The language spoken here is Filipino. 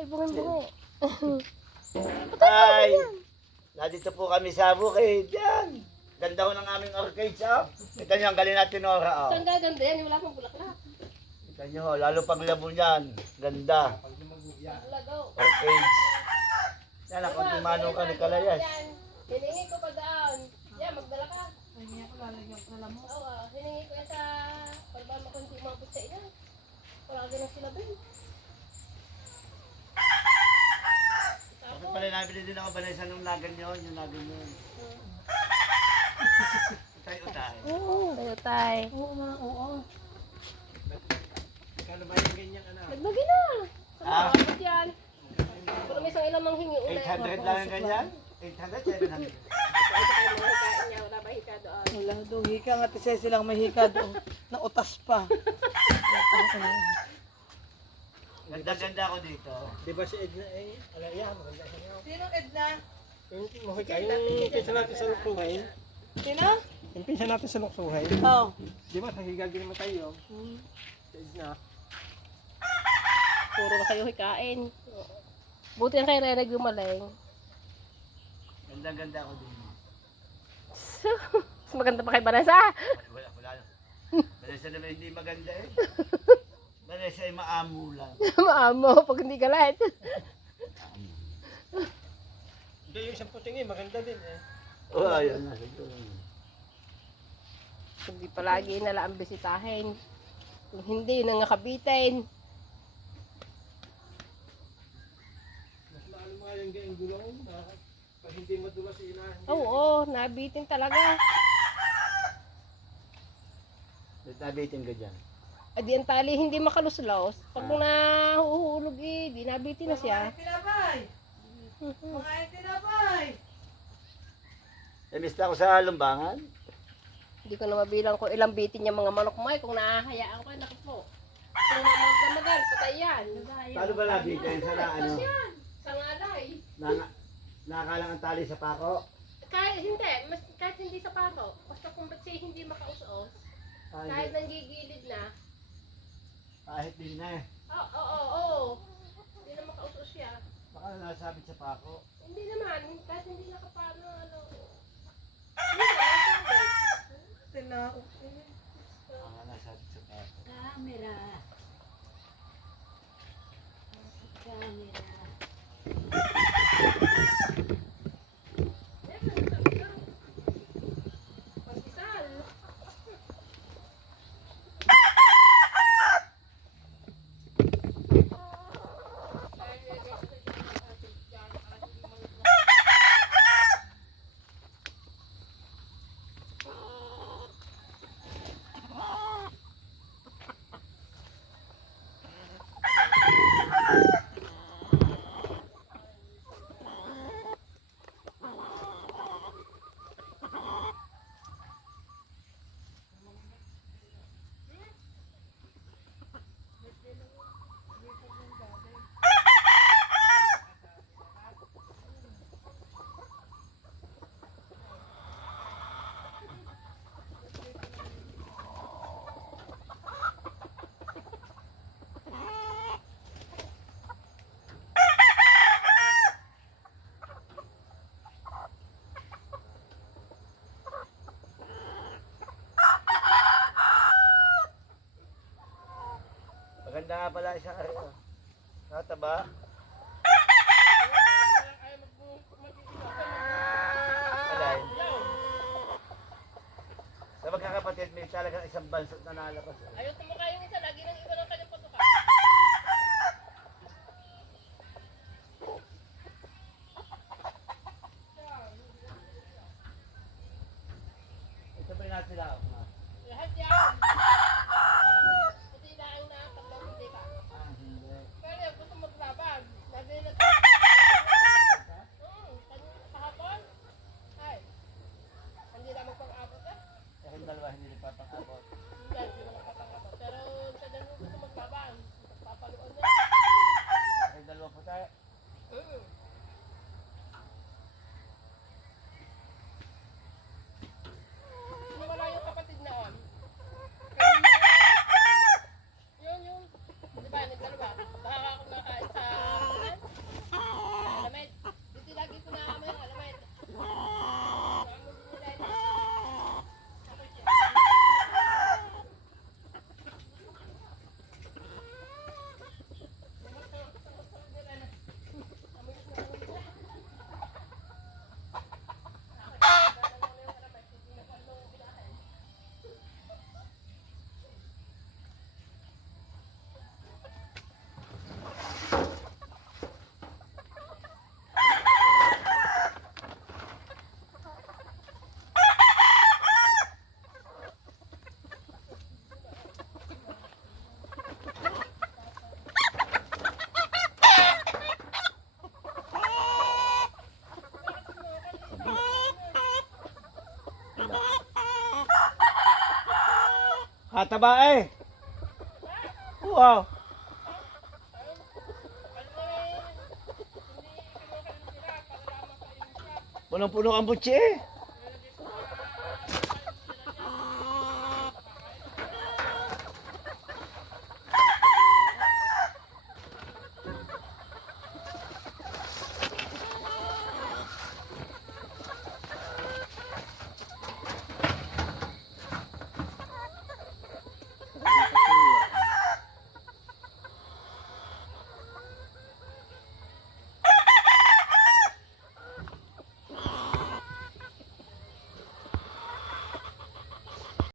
Ay, bungi-bungi. Ay, nandito po kami sa bukid. Yan. Ganda ko ng aming orchids, oh. Kita nyo, ang galing natin, Nora, oh. Saan gaganda yan? Wala pang bulaklak. Kita nyo, lalo pag labo niyan. Ganda. Lagaw. Orchids. Yan, ako tumano ka ni Kalayas. Yan. Hiningi ko pa daan. Yan, magdala ka. Ay, ako lalagyan ko alam mo. Oo, hiningi ko yan sa pagbama ko hindi umabot sa ina. Wala din ang silabin. Bakit pala nabili din ako banaysa nung nagan yun, yung nagan yun. Utay-utay. Oo, tay. Oo nga, oo. Kano ba yung ganyan anak? Nagbagi na. Ah. Bakit yan? Pero may isang ilang manghingi ulit. 800 lang yung ganyan? 800, 700. Wala ba hika doon? Wala daw, hika nga tisay silang may hika doon. Na utas pa. Ganda-ganda ako dito. Di ba si Edna eh? Alaya, maganda siya niyo. Sino, Edna? Yung muhi ka, yung pinsan natin sa luksuhay. Sino? Yung pinsan natin sa luksuhay. Oo. Di ba sa higag din naman tayo? Si Edna. Puro na kayo hikain. Buti yan kay Rene gumaling. Ganda-ganda ako dito. Mas maganda pa kay Vanessa. Wala. Vanessa naman hindi maganda eh. Vanessa ay maamo lang. Maamo pag hindi galit. Hindi, yung isang puting eh, maganda din eh. Oo, ayun na. Hindi palagi nala ang bisitahin. Kung hindi, yun ang nakabitin. Mas lalo mga yung gayang gulong, pag hindi madulas si ina. Oo, nabitin talaga. Nabitin ka dyan. Ay di ang tali hindi makaluslos. Pag nahuhulog eh, di nabitin na siya. Tinapay! Kumain tinapay! Namiss na ako sa lumbangan. Hindi ko na mabilang kung ilang bitin yung mga manok mo eh. Kung nahahayaan ko, naku po. Kung magdamagal, patay yan. Paano ba nabitin? Sa na ano? Yan, sa ngalay. Nakalang ang tali sa pako. Kahit hindi sa pako. Basta kung ba't siya hindi makaus-os. Ah, Kahit hindi. nanggigilid na. Kahit din na eh. Oo. Hindi na makaus-os siya. Baka nasabit sa pako. Hindi naman, kahit hindi nakapano, ano. Hindi na, nasabit. Tinaok. Baka nasabit sa pako. Camera. Camera. Pag-isal. Maganda nga pala isang araw. Nataba. Alay. Sa magkakapatid, may talagang isang bansot na nalabas. Ayaw tumukha yung isa, lagi nang iwan ang kanyang patuka. Ito ba yung natin lang? Lahat yan. Hindi na ang nakapaglang hindi ka. Hindi. Pero yung gusto maglaban, lagi na kahapon? Ay. Hindi na magpang-abot eh. Yung dalawa hindi nagpapang-abot. Hindi na magpapang-abot. Pero Tataba eh. Wow. Punong-puno ang butsi eh.